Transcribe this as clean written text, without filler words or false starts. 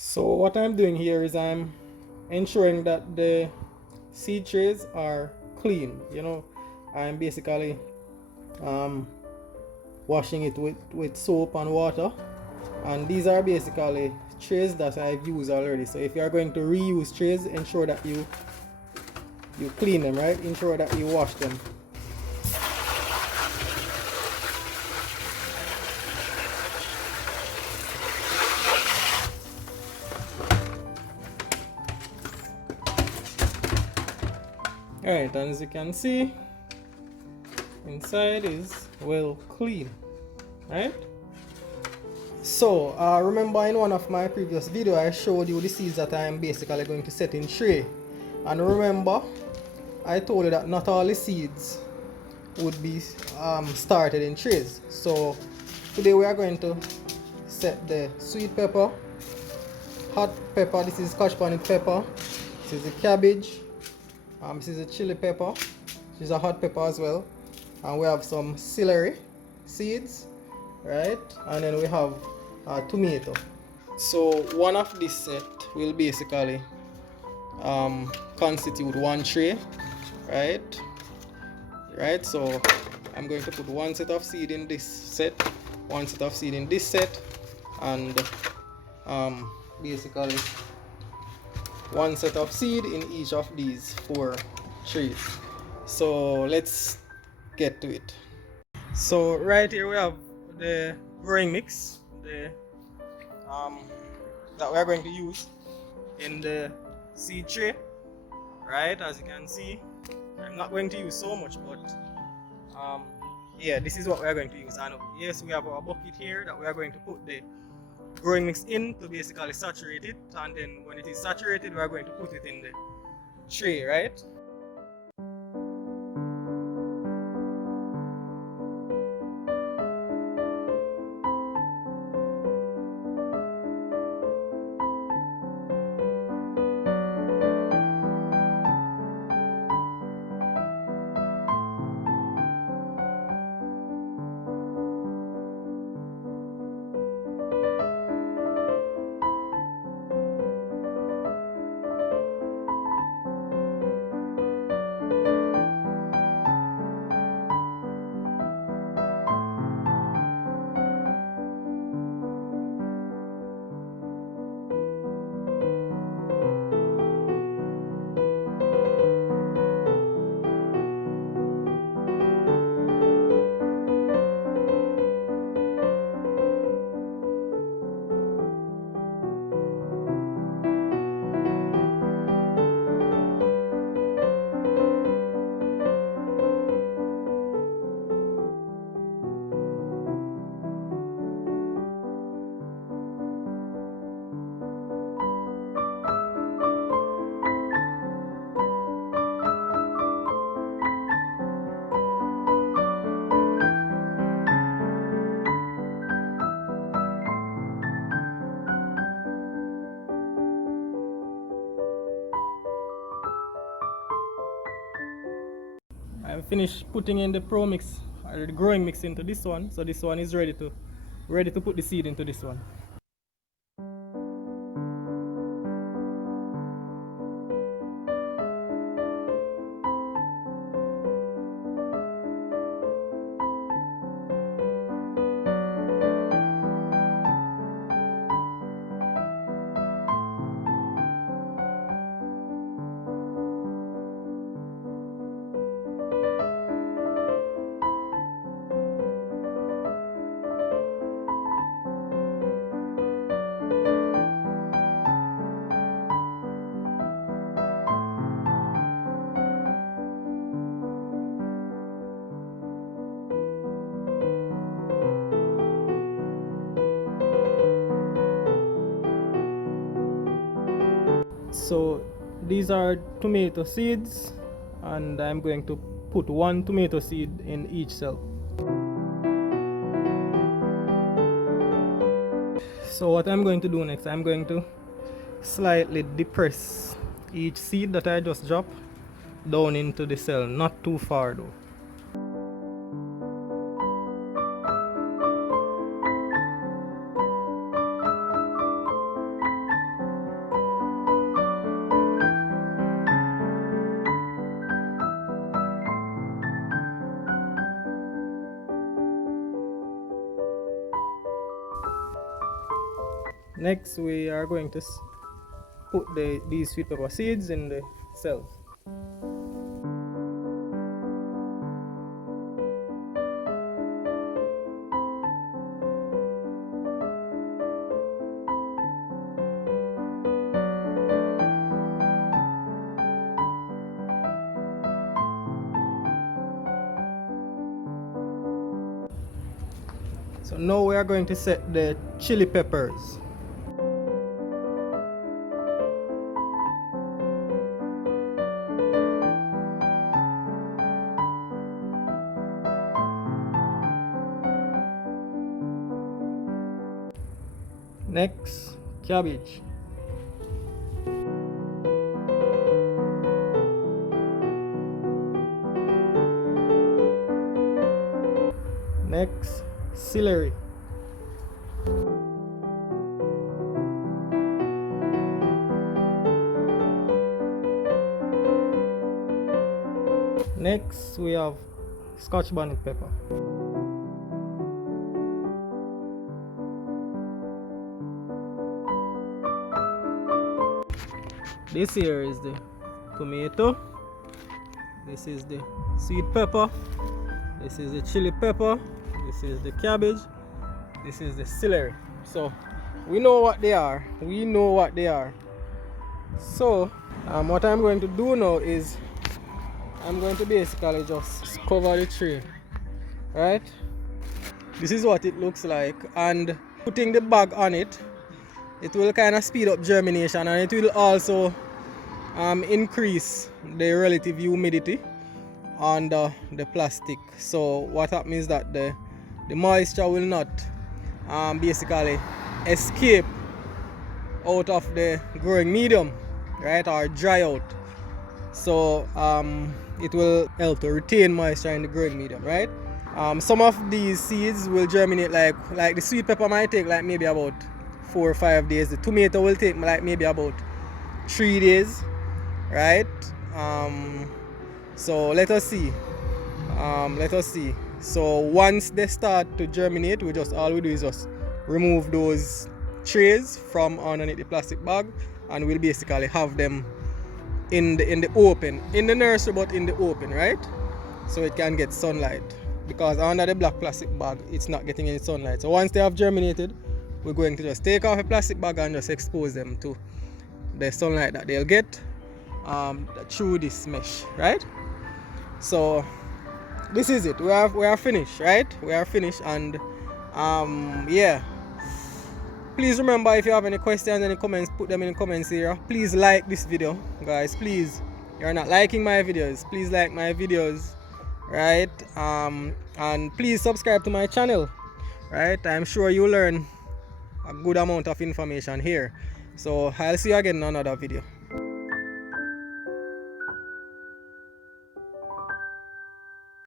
So what I'm doing here is I'm ensuring that the seed trays are clean. I'm basically um, washing it with soap and water. And these are basically trays that I've used already. So if you are going to reuse trays, ensure that you clean them, right? Ensure that you wash them. Alright, and as you can see, inside is well clean, right? So remember in one of my previous videos I showed you the seeds that I'm basically going to set in tray. And remember, I told you that not all the seeds would be started in trays. So today we are going to set the sweet pepper, hot pepper, this is scotch bonnet pepper, this is the cabbage, this is a chili pepper, this is a hot pepper as well, and we have some celery seeds, right? And then we have tomato. So one of this set will basically constitute one tray, right? So I'm going to put one set of seed in this set, one set of seed in this set, and basically one set of seed in each of these 4 trays. So let's get to it. So right here we have the growing mix, that we are going to use in the seed tray, right? As you can see, I'm not going to use so much, but yeah, this is what we are going to use. And yes, we have our bucket here that we are going to put the growing mix in to basically saturate it, and then when it is saturated we are going to put it in the tray, right? I finished putting in the pro mix or the growing mix into this one, so this one is ready to put the seed into this one. So these are tomato seeds, and I'm going to put 1 tomato seed in each cell. So what I'm going to do next, I'm going to slightly depress each seed that I just dropped down into the cell, not too far though. Next we are going to put these sweet pepper seeds in the cells. So now we are going to set the chili peppers. Next, cabbage. Next, celery. Next, we have Scotch bonnet pepper. This here is the tomato. This is the sweet pepper. This is the chili pepper. This is the cabbage. This is the celery. So we know what they are. We know what they are. So what I'm going to do now is I'm going to basically just cover the tray. Right? This is what it looks like, and putting the bag on it, it will kind of speed up germination, and it will also increase the relative humidity on the plastic. So what happens is that the moisture will not basically escape out of the growing medium, right, or dry out. So it will help to retain moisture in the growing medium, right? Some of these seeds will germinate like the sweet pepper might take like maybe about 4 or 5 days. The tomato will take like maybe about 3 days, right? So let us see. So once they start to germinate, all we do is just remove those trays from underneath the plastic bag, and we'll basically have them in the open, in the nursery, but in the open, right? So it can get sunlight, because under the black plastic bag it's not getting any sunlight. So once they have germinated, we're going to just take off the plastic bag and just expose them to the sunlight that they'll get through this mesh, right? So this is it. We are finished, right? We are finished. And yeah, please remember, if you have any questions, any comments, put them in the comments area. Please like this video, guys. Please, you're not liking my videos, please like my videos, right? And please subscribe to my channel, right? I'm sure you'll learn a good amount of information here. So I'll see you again in another video.